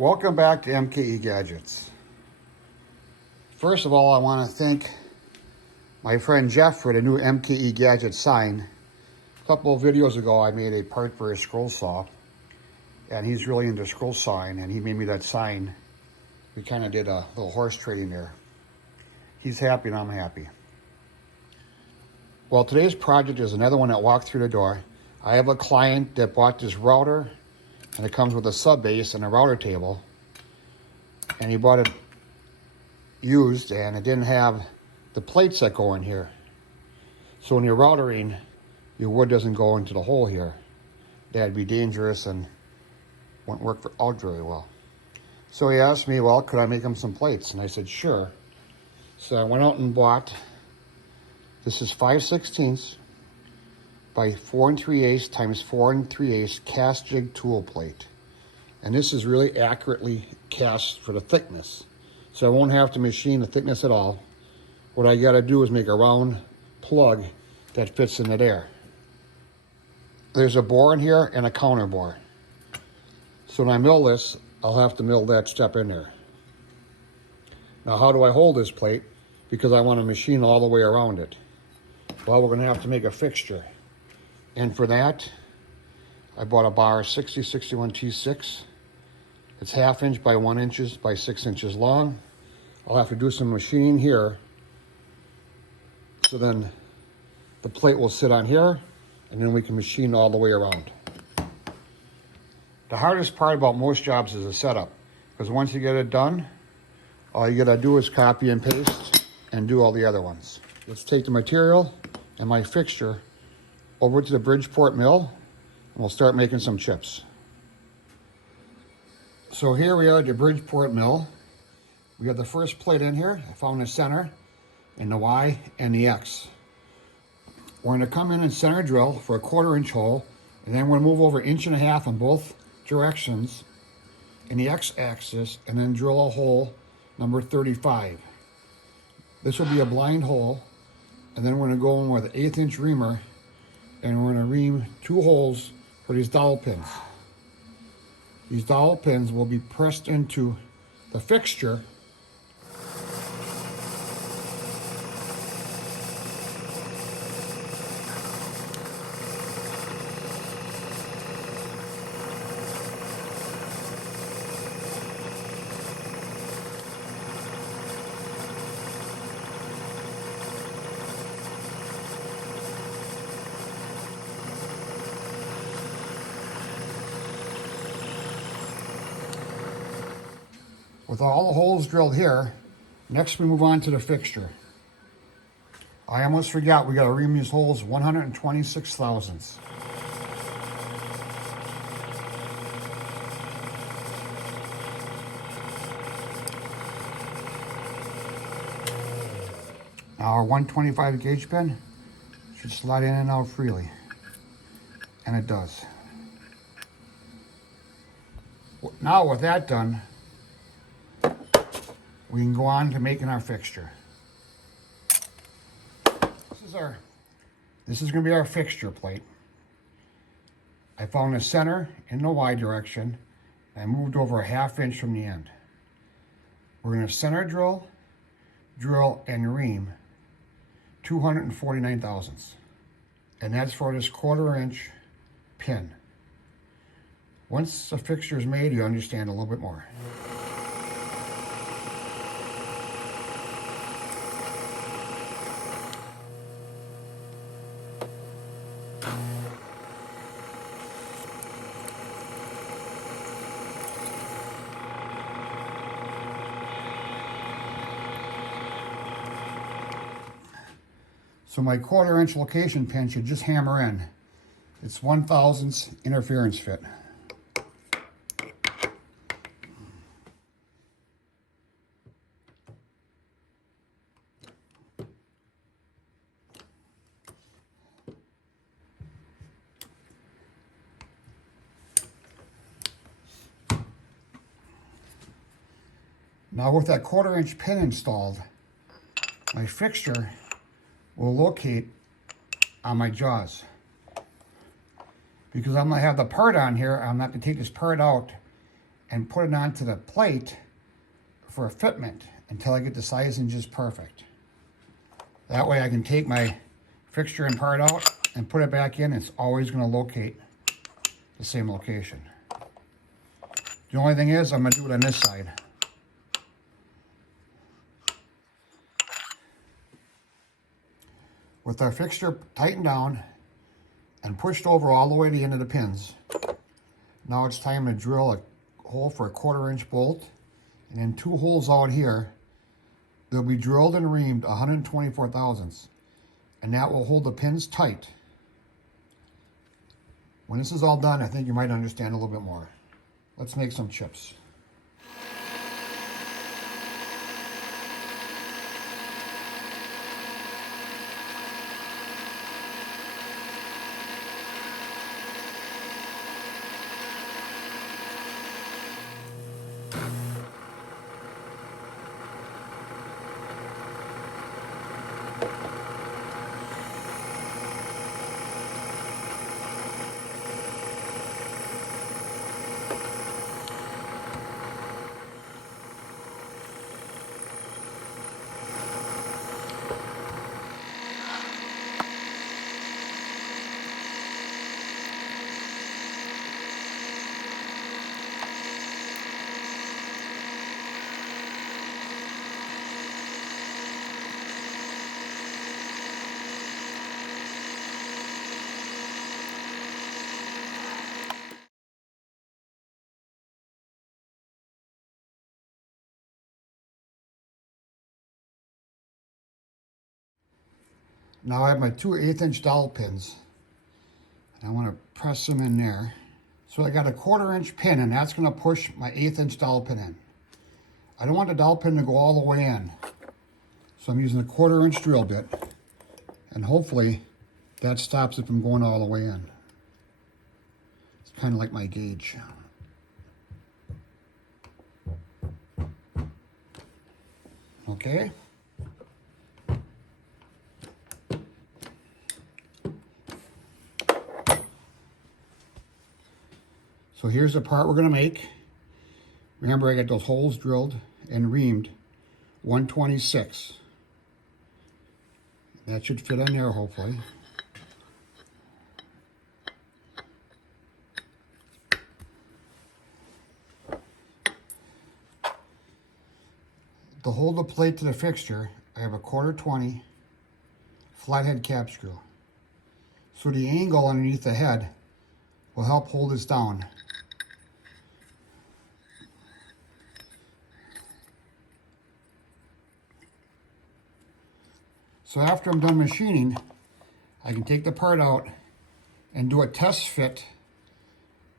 Welcome back to MKE Gadgets. First of all, I want to thank my friend Jeff for the new MKE Gadget sign. A couple of videos ago, I made a part for his scroll saw, and he's really into scroll sawing, and he made me that sign. We kind of did a little horse trading there. He's happy and I'm happy. Well, today's project is another one that walked through the door. I have a client that bought this router, and it comes with a sub base and a router table, and he bought it used, and it didn't have the plates that go in here. So when you're routering, your wood doesn't go into the hole here. That'd be dangerous and wouldn't work out very well. So he asked me, well, could I make him some plates? And I said, sure. So I went out and bought, this is 5/16 by 4 3/8 times 4 3/8 cast jig tool plate. And this is really accurately cast for the thickness. So I won't have to machine the thickness at all. What I gotta do is make a round plug that fits into there. There's a bore in here and a counter bore. So when I mill this, I'll have to mill that step in there. Now how do I hold this plate? Because I want to machine all the way around it. Well, we're gonna have to make a fixture. And for that, I bought a bar 6061 T6. It's 1/2 inch by 1 inch by 6 inches long. I'll have to do some machining here. So then the plate will sit on here, and then we can machine all the way around. The hardest part about most jobs is the setup, because once you get it done, all you gotta do is copy and paste and do all the other ones. Let's take the material and my fixture over to the Bridgeport mill, and we'll start making some chips. So here we are at the Bridgeport mill. We got the first plate in here. I found the center and the Y and the X. We're gonna come in and center drill for a 1/4 inch hole, and then we're gonna move over 1.5 inches in both directions in the X axis, and then drill a hole number 35. This will be a blind hole, and then we're gonna go in with an 1/8 inch reamer, and we're gonna ream 2 holes for these dowel pins. These dowel pins will be pressed into the fixture. With all the holes drilled here, next we move on to the fixture. I almost forgot, we gotta ream these holes 126 thousandths. Now our 125 gauge pin should slide in and out freely, and it does. Now with that done, we can go on to making our fixture. This is gonna be our fixture plate. I found the center in the Y direction, and I moved over 1/2 inch from the end. We're gonna center drill, and ream 249 thousandths. And that's for this 1/4 inch pin. Once the fixture is made, you understand a little bit more. So my 1/4 inch location pin should just hammer in. It's 1/1000th interference fit. Now with that 1/4 inch pin installed, my fixture will locate on my jaws. Because I'm gonna have the part on here, I'm gonna have to take this part out and put it onto the plate for a fitment until I get the sizing just perfect. That way I can take my fixture and part out and put it back in. It's always going to locate the same location. The only thing is, I'm going to do it on this side. With our fixture tightened down and pushed over all the way to the end of the pins, now it's time to drill a hole for a 1/4 inch bolt, and then 2 holes out here. They'll be drilled and reamed 124 thousandths, and that will hold the pins tight. When this is all done, I think you might understand a little bit more. Let's make some chips. Now I have my 2 1/8 inch dowel pins, and I want to press them in there. So I got a 1/4 inch pin, and that's going to push my 1/8 inch dowel pin in. I don't want the dowel pin to go all the way in, so I'm using a 1/4 inch drill bit, and hopefully that stops it from going all the way in. It's kind of like my gauge. Okay. So here's the part we're going to make. Remember, I got those holes drilled and reamed 126. That should fit in there, hopefully. To hold the plate to the fixture, I have a 1/4 20 flathead cap screw. So the angle underneath the head will help hold this down. So after I'm done machining, I can take the part out and do a test fit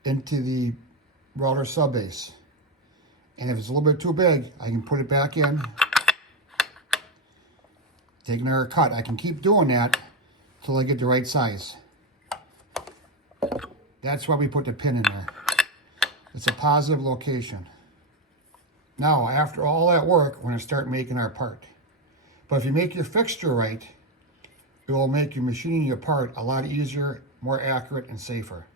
into the router sub base. And if it's a little bit too big, I can put it back in, take another cut. I can keep doing that till I get the right size. That's why we put the pin in there. It's a positive location. Now, after all that work, we're going to start making our part. But if you make your fixture right, it will make your machining your part a lot easier, more accurate, and safer.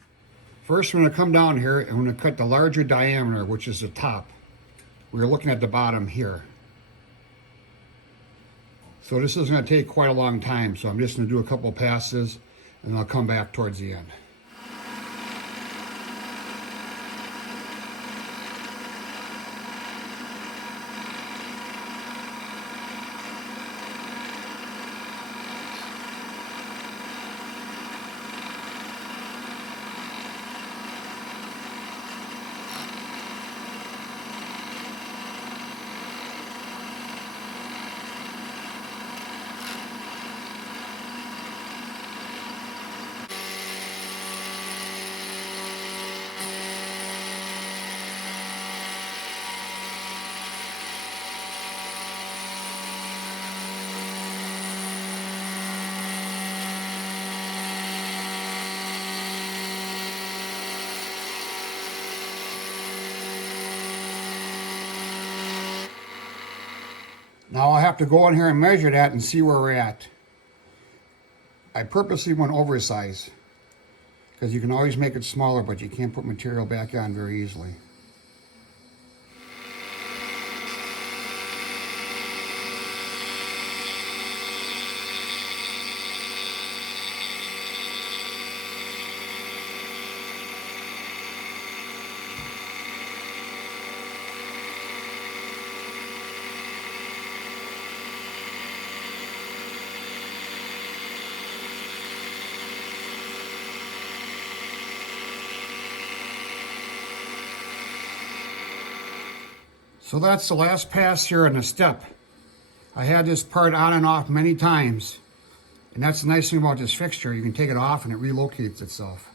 First, we're going to come down here and we're going to cut the larger diameter, which is the top. We're looking at the bottom here. So this is going to take quite a long time, so I'm just going to do a couple passes and I'll come back towards the end. Now I'll have to go in here and measure that and see where we're at. I purposely went oversize because you can always make it smaller, but you can't put material back on very easily. So that's the last pass here on the step. I had this part on and off many times. And that's the nice thing about this fixture. You can take it off and it relocates itself.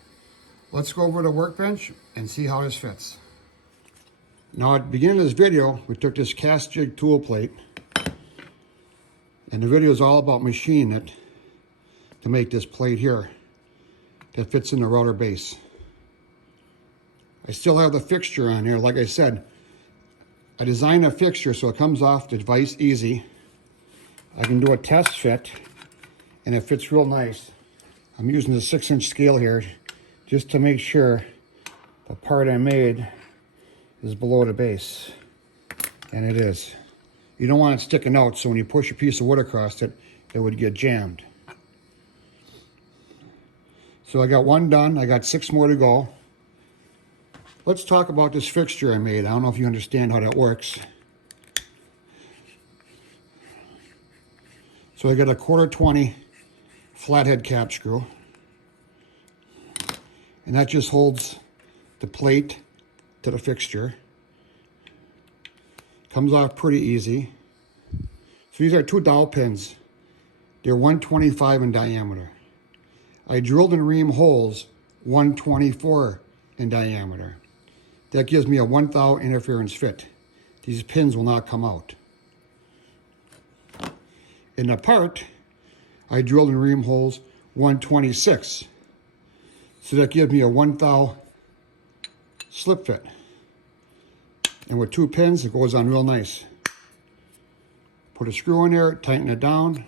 Let's go over to the workbench and see how this fits. Now at the beginning of this video, we took this cast jig tool plate. And the video is all about machining it to make this plate here that fits in the router base. I still have the fixture on here. Like I said, I designed a fixture so it comes off the device easy. I can do a test fit and it fits real nice. I'm using the 6-inch scale here just to make sure the part I made is below the base. And it is. You don't want it sticking out, so when you push a piece of wood across it, it would get jammed. So I got one done. I got 6 more to go. Let's talk about this fixture I made. I don't know if you understand how that works. So I got a 1/4-20 flathead cap screw. And that just holds the plate to the fixture. Comes off pretty easy. So these are 2 dowel pins. They're 125 in diameter. I drilled and reamed holes 124 in diameter. That gives me a 1 thou interference fit. These pins will not come out. In the part, I drilled and reamed holes 126. So that gives me a 1 thou slip fit. And with 2 pins, it goes on real nice. Put a screw in there, tighten it down.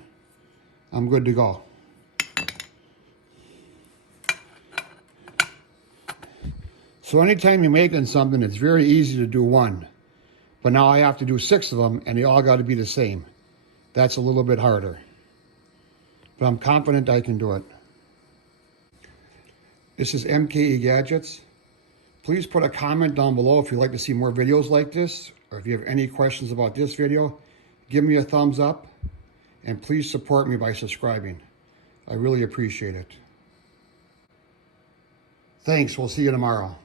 I'm good to go. So anytime you're making something, it's very easy to do one. But now I have to do 6 of them, and they all got to be the same. That's a little bit harder. But I'm confident I can do it. This is MKE Gadgets. Please put a comment down below if you'd like to see more videos like this, or if you have any questions about this video. Give me a thumbs up, and please support me by subscribing. I really appreciate it. Thanks. We'll see you tomorrow.